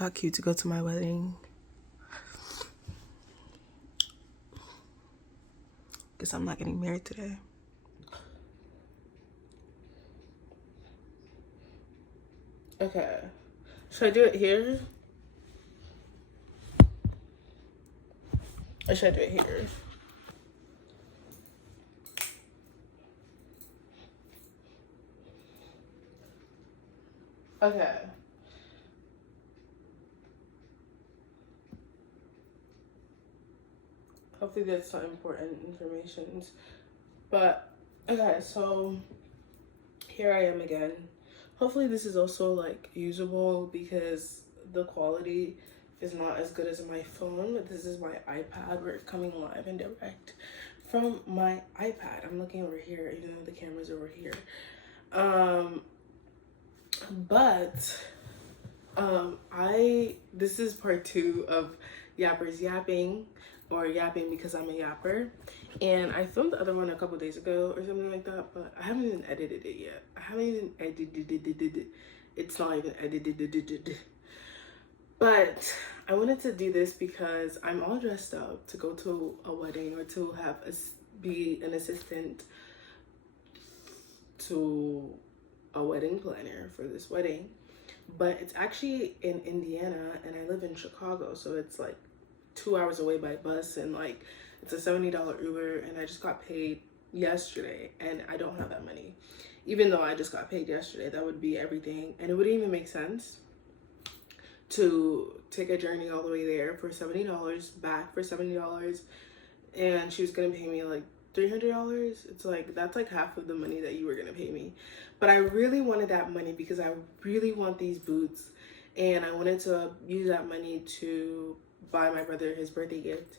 got cute to go to my wedding. Guess I'm not getting married today. Okay. Should I do it here? Or should I do it here? Okay. Hopefully that's not important information. But, okay, so here I am again. Hopefully this is also like usable because the quality is not as good as my phone. But this is my iPad. We're coming live and direct from my iPad. I'm looking over here, even though the camera's over here. This is part 2 of Yapper's Yapping, or Yapping because I'm a Yapper. And I filmed the other one a couple days ago or something like that, but I haven't even edited it yet. I haven't even edited it. It's not even edited. But I wanted to do this because I'm all dressed up to go to a wedding or to be an assistant to a wedding planner for this wedding. But it's actually in Indiana and I live in Chicago, so it's like 2 hours away by bus, and like it's a $70 Uber, and I just got paid yesterday and I don't have that money. Even though I just got paid yesterday, that would be everything, and it wouldn't even make sense to take a journey all the way there for $70, back for $70, and she was gonna pay me like $300. It's like, that's like half of the money that you were gonna pay me. But I really wanted that money because I really want these boots, and I wanted to use that money to buy my brother his birthday gift.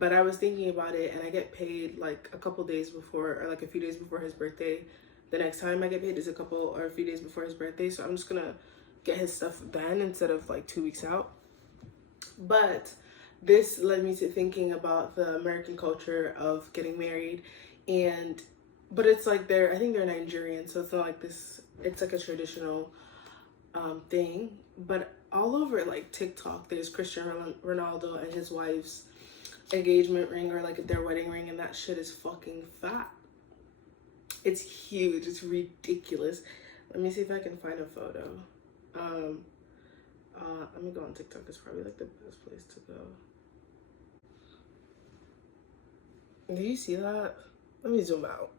But I was thinking about it, and I get paid like a couple days before, or like a few days before his birthday. The next time I get paid is a few days before his birthday, so I'm just gonna get his stuff then instead of like 2 weeks out. But this led me to thinking about the American culture of getting married, but it's like I think they're Nigerian, so it's not like this, it's like a traditional thing. But all over like TikTok, there's Cristiano Ronaldo and his wife's engagement ring, or like their wedding ring, and that shit is fucking fat. It's huge, it's ridiculous. Let me see if I can find a photo. Let me go on TikTok. It's probably like the best place to go. Do you see that? Let me zoom out.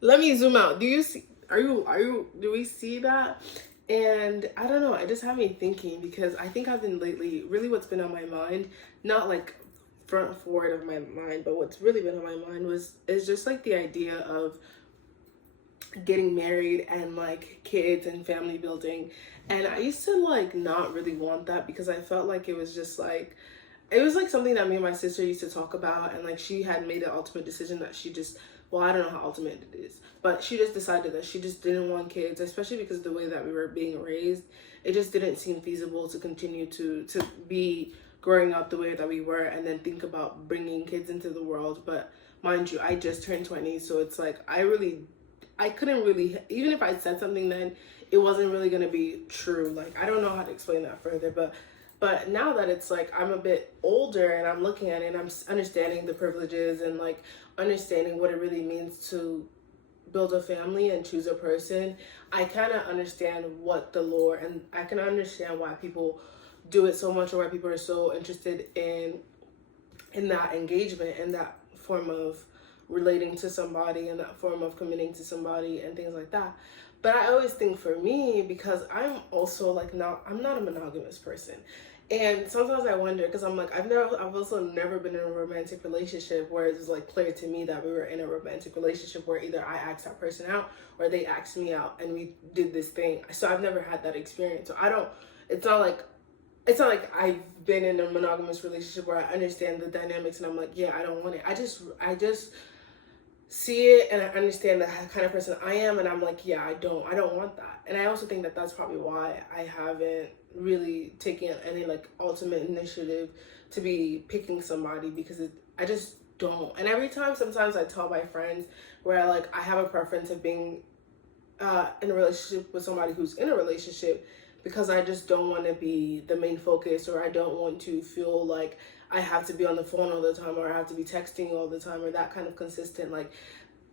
Let me zoom out. Do you see? Do we see that? And I don't know. It just had me thinking, because I think I've been lately, really what's been on my mind, not like front forward of my mind, but what's really been on my mind is just like the idea of getting married and like kids and family building. And I used to like not really want that, because I felt like it was just like, it was like something that me and my sister used to talk about, and like she had made an ultimate decision that she just, well, I don't know how ultimate it is, but she just decided that she just didn't want kids, especially because of the way that we were being raised. It just didn't seem feasible to continue to be growing up the way that we were and then think about bringing kids into the world. But mind you, I just turned 20, so it's like I couldn't really, even if I said something then, it wasn't really going to be true. Like, I don't know how to explain that further, but now that it's like I'm a bit older and I'm looking at it and I'm understanding the privileges and like understanding what it really means to build a family and choose a person, I kind of understand what the lore, and I can understand why people do it so much, or why people are so interested in that engagement and that form of relating to somebody and that form of committing to somebody and things like that. But I always think for me, because I'm also like I'm not a monogamous person. And sometimes I wonder, because I'm like, I've also never been in a romantic relationship where it was like clear to me that we were in a romantic relationship where either I asked that person out or they asked me out and we did this thing. So I've never had that experience. So it's not like I've been in a monogamous relationship where I understand the dynamics and I'm like, yeah, I don't want it. I just see it and I understand the kind of person I am, and I'm like, yeah, I don't want that. And I also think that that's probably why I haven't really taken any like ultimate initiative to be picking somebody, because I just don't. And every time, sometimes I tell my friends where like I have a preference of being in a relationship with somebody who's in a relationship, because I just don't want to be the main focus, or I don't want to feel like I have to be on the phone all the time, or I have to be texting all the time, or that kind of consistent like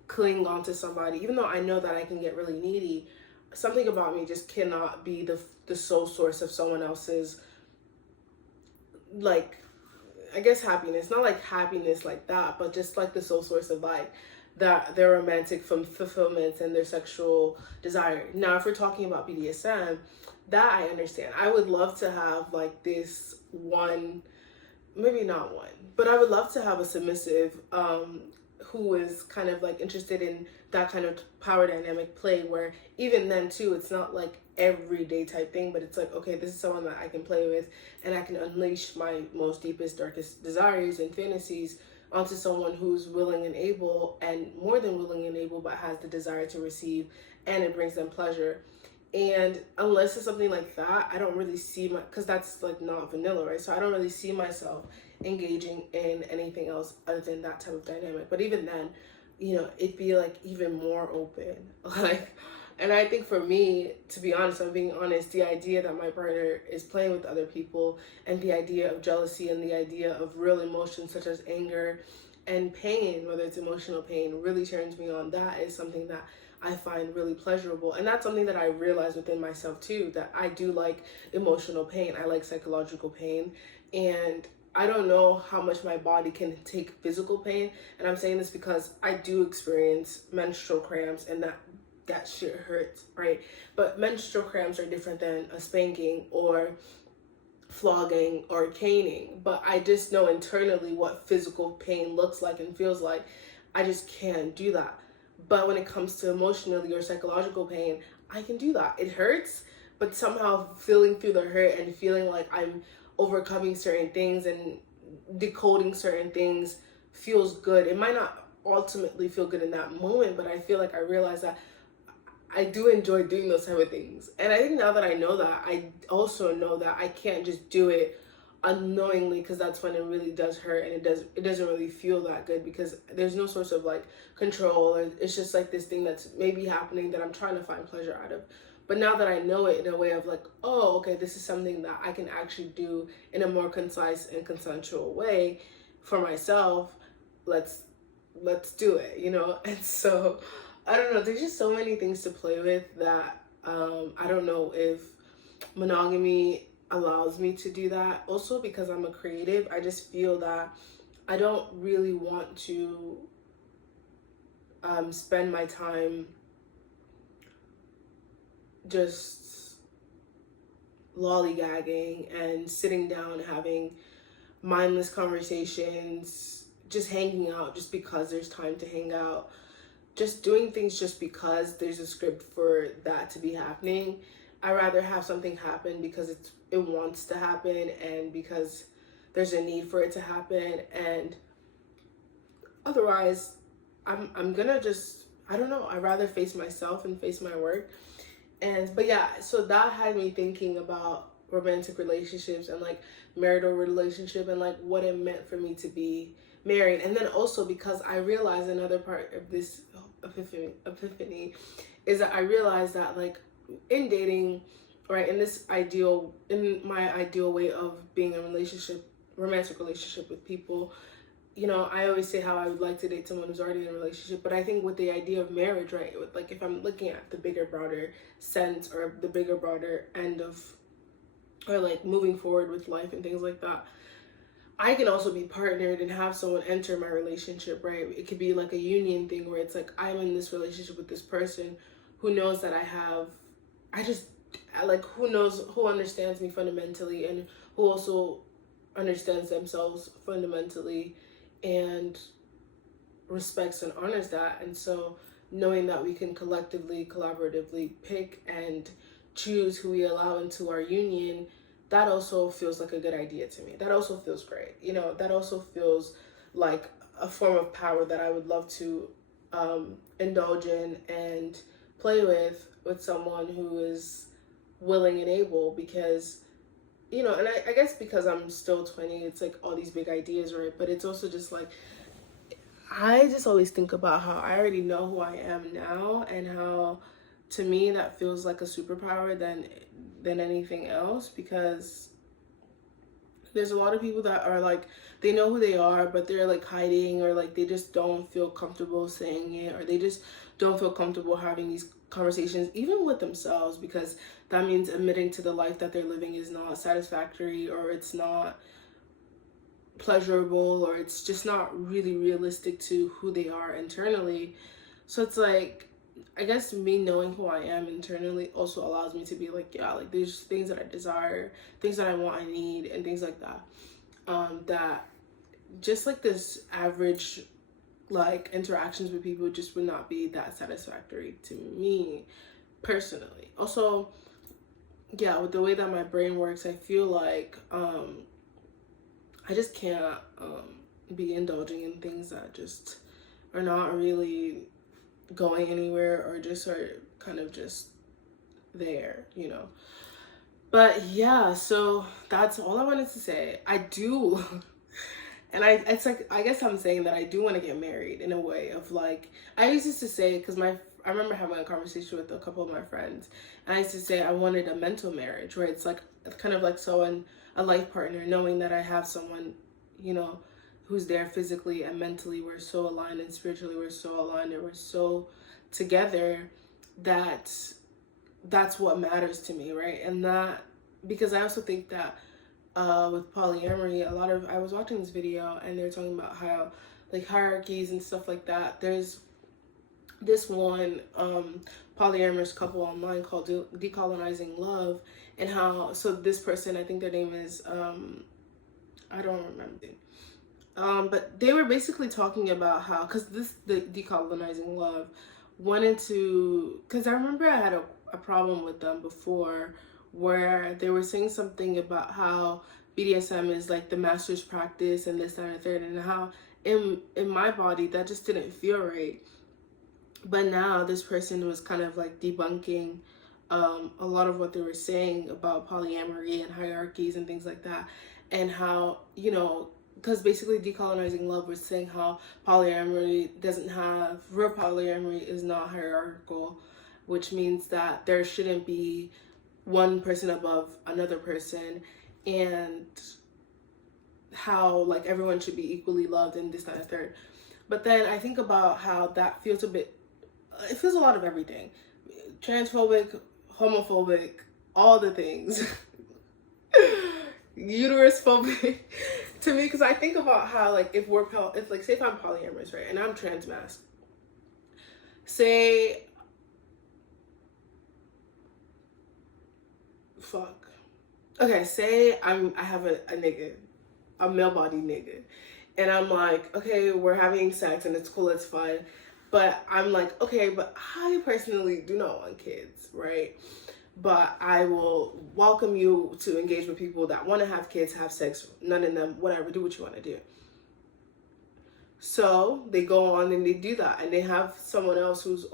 cling on to somebody. Even though I know that I can get really needy, something about me just cannot be the sole source of someone else's, like, I guess happiness. Not like happiness like that, but just like the sole source of like that their romantic fulfillment and their sexual desire. Now, if we're talking about BDSM, that I understand. I would love to have like this one, maybe not one, but I would love to have a submissive who is kind of like interested in that kind of power dynamic play, where even then too, it's not like everyday type thing, but it's like, okay, this is someone that I can play with and I can unleash my most deepest, darkest desires and fantasies onto someone who's willing and able, and more than willing and able, but has the desire to receive, and it brings them pleasure. And unless it's something like that, I don't really see because that's like not vanilla, right? So I don't really see myself engaging in anything else other than that type of dynamic. But even then, it'd be like even more open. Like, and I think for me, to be honest, I'm being honest, the idea that my partner is playing with other people, and the idea of jealousy, and the idea of real emotions such as anger and pain, whether it's emotional pain, really turns me on. That is something that I find really pleasurable. And that's something that I realize within myself too, that I do like emotional pain. I like psychological pain. And I don't know how much my body can take physical pain. And I'm saying this because I do experience menstrual cramps, and that shit hurts, right? But menstrual cramps are different than a spanking or flogging or caning. But I just know internally what physical pain looks like and feels like. I just can't do that. But when it comes to emotionally or psychological pain, I can do that. It hurts, but somehow feeling through the hurt and feeling like I'm overcoming certain things and decoding certain things feels good. It might not ultimately feel good in that moment, but I feel like I realize that I do enjoy doing those type of things. And I think now that I know that, I also know that I can't just do it unknowingly, because that's when it really does hurt, and it doesn't really feel that good, because there's no source of like control, and it's just like this thing that's maybe happening that I'm trying to find pleasure out of. But now that I know it in a way of like, oh, okay, this is something that I can actually do in a more concise and consensual way for myself, let's do it, And so I don't know, there's just so many things to play with that I don't know if monogamy allows me to do that. Also, because I'm a creative, I just feel that I don't really want to spend my time just lollygagging and sitting down having mindless conversations, just hanging out just because there's time to hang out, just doing things just because there's a script for that to be happening. I rather have something happen because it wants to happen, and because there's a need for it to happen. And otherwise, I'm gonna just, I don't know, I'd rather face myself and face my work. But yeah, so that had me thinking about romantic relationships and like marital relationship, and like what it meant for me to be married. And then also because I realized another part of this epiphany is that I realized that like in dating, right, in my ideal way of being in a romantic relationship with people, I always say how I would like to date someone who's already in a relationship. But I think with the idea of marriage, right, like if I'm looking at the bigger, broader sense, or the bigger, broader end of, or like moving forward with life and things like that, I can also be partnered and have someone enter my relationship, right? It could be like a union thing where it's like I'm in this relationship with this person who knows that who understands me fundamentally, and who also understands themselves fundamentally and respects and honors that. And so knowing that we can collectively, collaboratively pick and choose who we allow into our union, that also feels like a good idea to me. That also feels great. That also feels like a form of power that I would love to indulge in and play with someone who is willing and able. Because, and I guess because I'm still 20, it's like all these big ideas, right? But it's also just like, I just always think about how I already know who I am now, and how to me that feels like a superpower than anything else, because there's a lot of people that are like, they know who they are, but they're like hiding, or like they just don't feel comfortable saying it, or they just don't feel comfortable having these conversations even with themselves, because that means admitting to the life that they're living is not satisfactory, or it's not pleasurable, or it's just not really realistic to who they are internally. So it's like, I guess me knowing who I am internally also allows me to be like, yeah, like there's things that I desire, things that I want, I need, and things like that. That just like this average like interactions with people just would not be that satisfactory to me personally. Also, yeah, with the way that my brain works, I feel like I just can't be indulging in things that just are not really going anywhere, or just are kind of just there, you know. But yeah, so that's all I wanted to say. I do and it's like, I guess I'm saying that I do want to get married, in a way of like, I used to say, because I remember having a conversation with a couple of my friends, and I used to say I wanted a mental marriage, where it's like kind of like someone, a life partner, knowing that I have someone, you know, who's there physically and mentally. We're so aligned, and spiritually we're so aligned, and we're so together, that that's what matters to me, right? And that, because I also think that with polyamory, I was watching this video, and they were talking about how like hierarchies and stuff like that. There's this one polyamorous couple online called Decolonizing Love, and how, so this person, I think their name is I don't remember, but they were basically talking about how, because the Decolonizing Love wanted to, because I remember I had a problem with them before, where they were saying something about how BDSM is like the master's practice, and this, that, and the third, and how in my body that just didn't feel right. But now this person was kind of like debunking a lot of what they were saying about polyamory and hierarchies and things like that, and how, you know, because basically Decolonizing Love was saying how polyamory doesn't have, real polyamory is not hierarchical, which means that there shouldn't be one person above another person, and how like everyone should be equally loved, and this, that, and third. But then I think about how that feels it feels a lot of everything. Transphobic, homophobic, all the things. Uterus phobic to me, because I think about how like if like, say if I'm polyamorous, right, and I'm transmasc, say say I have a nigga, a male body nigga, and I'm like, okay, we're having sex and it's cool, it's fun, but I'm like, okay, but I personally do not want kids, right? But I will welcome you to engage with people that want to have kids, have sex, none of them, whatever, do what you want to do. So they go on and they do that, and they have someone else who's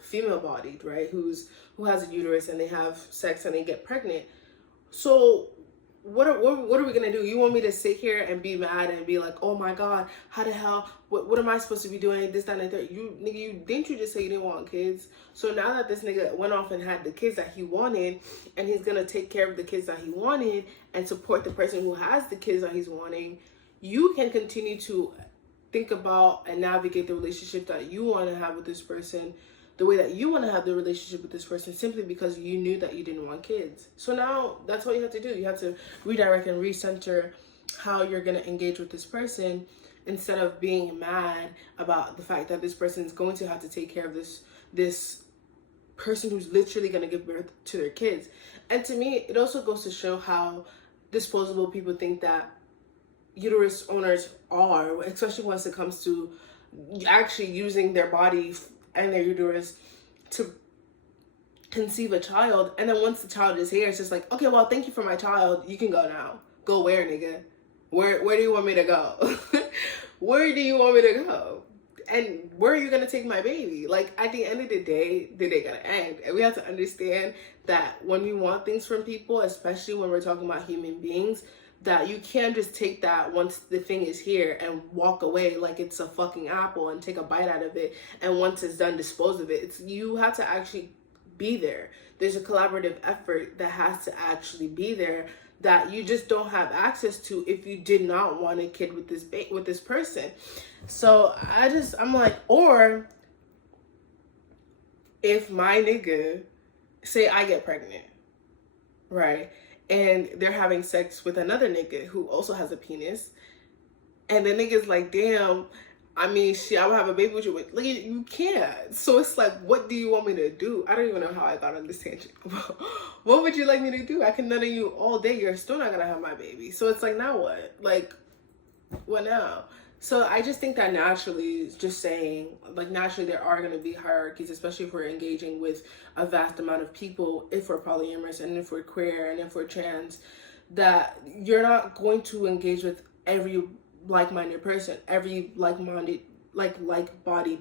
female bodied, right? Who has a uterus, and they have sex and they get pregnant. So what are we gonna do? You want me to sit here and be mad and be like, oh my god, how the hell, what am I supposed to be doing, this, that, and that? You didn't you just say you didn't want kids? So now that this nigga went off and had the kids that he wanted, and he's gonna take care of the kids that he wanted and support the person who has the kids that he's wanting, you can continue to think about and navigate the relationship that you want to have with this person the way that you want to have the relationship with this person, simply because you knew that you didn't want kids. So now that's what you have to do. You have to redirect and recenter how you're going to engage with this person, instead of being mad about the fact that this person is going to have to take care of this person who's literally going to give birth to their kids. And to me, it also goes to show how disposable people think that uterus owners are, especially once it comes to actually using their body and their uterus to conceive a child. And then once the child is here, it's just like, okay, well, thank you for my child, you can go now. Go where, nigga? Where do you want me to go? Where do you want me to go? And where are you gonna take my baby? Like, at the end of the day gotta end. And we have to understand that when we want things from people, especially when we're talking about human beings, that you can't just take that once the thing is here and walk away like it's a fucking apple and take a bite out of it, and once it's done, dispose of it. It's, you have to actually be there. There's a collaborative effort that has to actually be there that you just don't have access to if you did not want a kid with this person. So I'm like, or if my nigga, say I get pregnant, right, and they're having sex with another nigga who also has a penis, and the nigga's like, damn, I mean, shit, I would have a baby with you. Like, you can't. So it's like, what do you want me to do? I don't even know how I got on this tangent. What would you like me to do? I can nut on you all day. You're still not gonna have my baby. So it's like, now what? Like, what now? So I just think that naturally, just saying, like, naturally there are going to be hierarchies, especially if we're engaging with a vast amount of people, if we're polyamorous and if we're queer and if we're trans, that you're not going to engage with every like-minded person, every like-bodied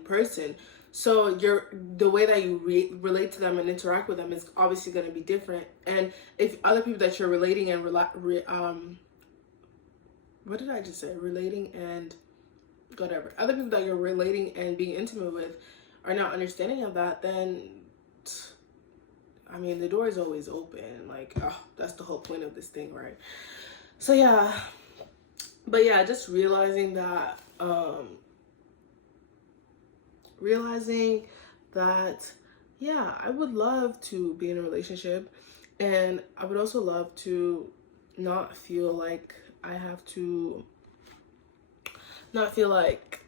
person. So the way that you relate to them and interact with them is obviously going to be different. And if other people that you're relating and what did I just say? Relating and whatever. Other people that you're relating and being intimate with are not understanding of that, then, I mean, the door is always open. Like, oh, that's the whole point of this thing, right? So, yeah. But, yeah, just realizing that, yeah, I would love to be in a relationship. And I would also love to not feel like I have to, not feel like,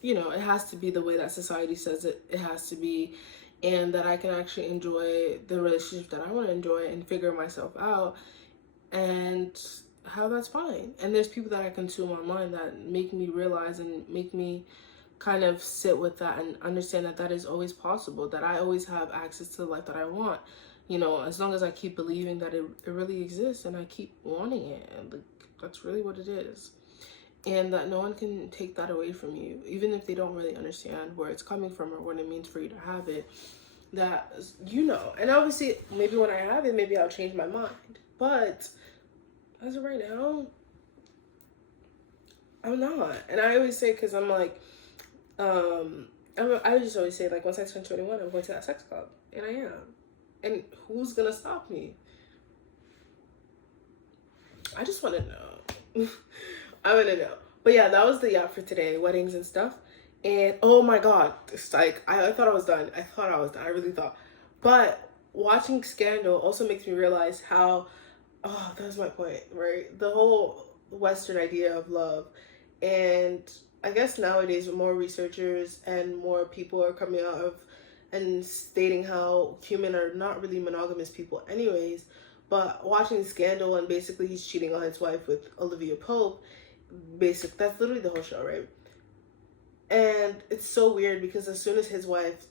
you know, it has to be the way that society says it has to be, and that I can actually enjoy the relationship that I want to enjoy and figure myself out, and how that's fine. And there's people that I consume online that make me realize and make me kind of sit with that and understand that that is always possible, that I always have access to the life that I want, you know, as long as I keep believing that it really exists and I keep wanting it. And that's really what it is. And that no one can take that away from you, even if they don't really understand where it's coming from or what it means for you to have it. That, you know, and obviously maybe when I have it, maybe I'll change my mind. But as of right now, I'm not. And I always say, because I'm like, I just always say, like, once I turn 21, I'm going to that sex club. And I am. And who's going to stop me? I just want to know. I want to know. But yeah, that was the yacht for today. Weddings and stuff. And oh my God. It's like, I thought I was done. I really thought. But watching Scandal also makes me realize how, oh, that's my point, right? The whole Western idea of love. And I guess nowadays more researchers and more people are coming out of and stating how human are not really monogamous people anyways. But watching Scandal, and basically he's cheating on his wife with Olivia Pope, that's literally the whole show, right? And it's so weird because as soon as his wife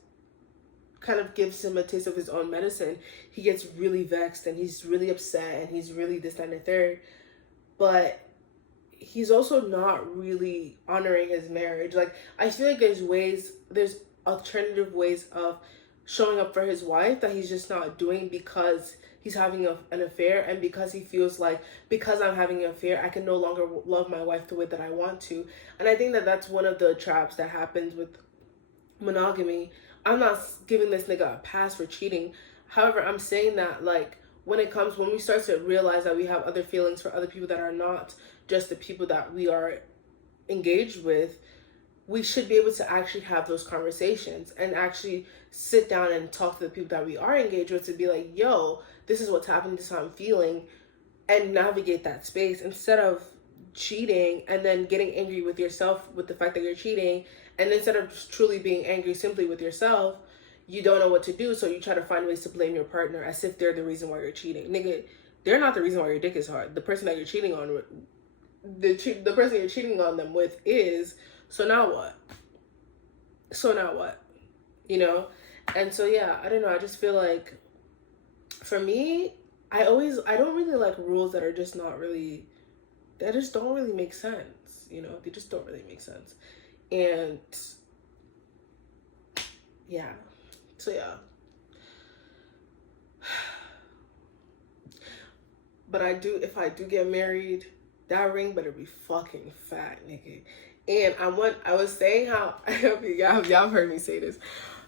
kind of gives him a taste of his own medicine, he gets really vexed and he's really upset and he's really this, that, and the third. But he's also not really honoring his marriage. Like, I feel like there's alternative ways of showing up for his wife that he's just not doing because he's having an affair, and because he feels like, because I'm having an affair, I can no longer love my wife the way that I want to. And I think that that's one of the traps that happens with monogamy. I'm not giving this nigga a pass for cheating. However, I'm saying that, like, when we start to realize that we have other feelings for other people that are not just the people that we are engaged with, we should be able to actually have those conversations and actually sit down and talk to the people that we are engaged with to be like, yo, this is what's happening, this is how I'm feeling, and navigate that space instead of cheating and then getting angry with yourself with the fact that you're cheating. And instead of truly being angry simply with yourself, you don't know what to do, so you try to find ways to blame your partner as if they're the reason why you're cheating. Nigga, they're not the reason why your dick is hard. The person that you're cheating on with, the person you're cheating on them with is. So now what? You know? And so, yeah, I don't know. I just feel like, for me, I don't really like rules that are just not really, that just don't really make sense. You know? They just don't really make sense. And, yeah. So, yeah. But if I do get married, that ring better be fucking fat, nigga. And I was saying how, y'all have heard me say this,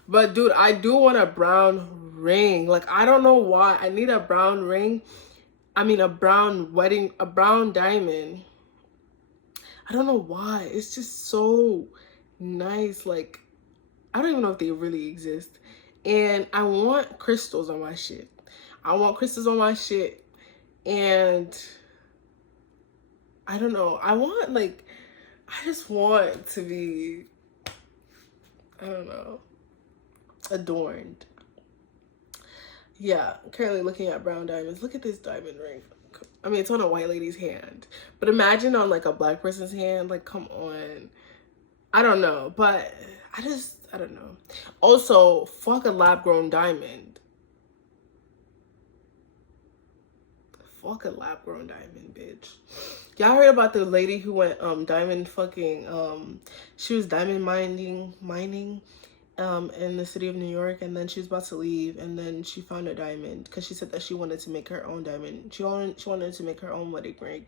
but dude, I do want a brown ring. Like, I don't know why. I need a brown ring. I mean, a brown diamond. I don't know why. It's just so nice. Like, I don't even know if they really exist. And I want crystals on my shit. And I don't know. I just want to be, I don't know, adorned. Yeah, I'm currently looking at brown diamonds. Look at this diamond ring. I mean, it's on a white lady's hand. But imagine on like a black person's hand. Like, come on. I don't know. But I don't know. Also, fuck a lab-grown diamond. Fuck a lab-grown diamond, bitch. Y'all heard about the lady who went diamond fucking she was diamond mining in the city of New York, and then she was about to leave, and then she found a diamond because she said that she wanted to make her own diamond. She wanted to make her own wedding ring,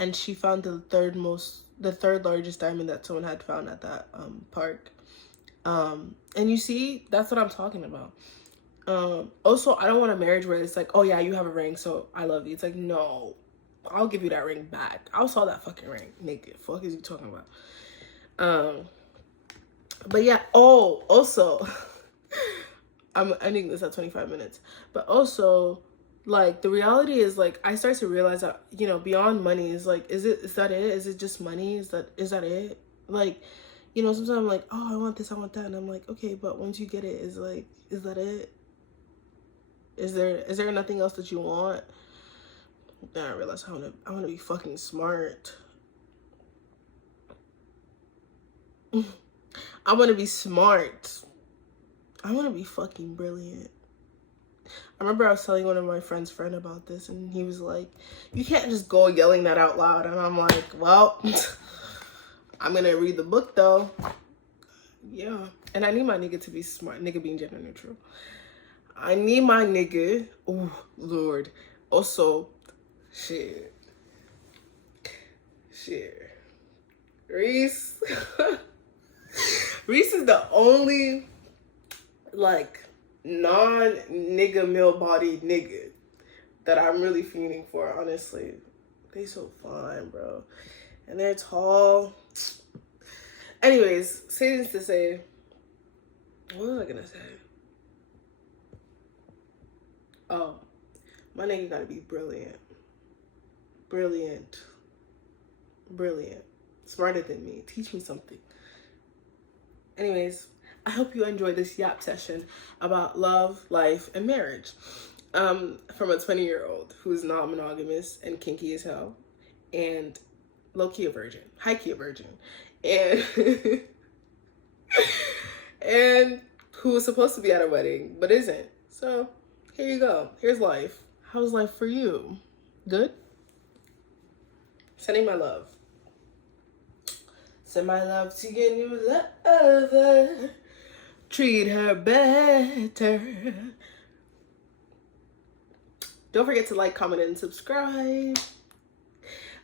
and she found the third largest diamond that someone had found at that park. And you see, that's what I'm talking about. Also, I don't want a marriage where it's like, oh yeah, you have a ring, so I love you. It's like, no, I'll give you that ring back. I'll sell that fucking ring, nigga. Fuck is you talking about? But yeah. Oh, also, I'm ending this at 25 minutes. But also, like, the reality is, like, I start to realize that, you know, beyond money is like, is that it? Is it just money? Is that it? Like, you know, sometimes I'm like, oh, I want this, I want that, and I'm like, okay, but once you get it, is that it? Is there nothing else that you want? Then I realized I want to be fucking smart. I want to be smart. I want to be fucking brilliant. I remember I was telling one of my friends' friend about this, and he was like, you can't just go yelling that out loud. And I'm like, well, I'm going to read the book though. Yeah. And I need my nigga to be smart. Nigga being gender neutral. I need my nigga. Oh, Lord. Also, shit. Reese. Reese is the only, like, non-nigga male-bodied nigga that I'm really feeling for, honestly. They so fine, bro. And they're tall. Anyways, say this to say, what was I gonna say? Oh, my nigga gotta be brilliant. Brilliant. Smarter than me. Teach me something. Anyways, I hope you enjoyed this yap session about love, life, and marriage. From a 20-year-old who's not monogamous and kinky as hell, and low-key a virgin, high-key a virgin, and and who was supposed to be at a wedding but isn't. So here you go. Here's life. How's life for you? Good? Sending my love. Send my love to your new lover. Treat her better. Don't forget to like, comment, and subscribe.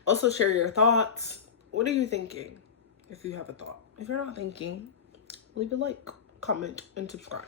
Also share your thoughts. What are you thinking? If you have a thought. If you're not thinking, leave a like, comment, and subscribe.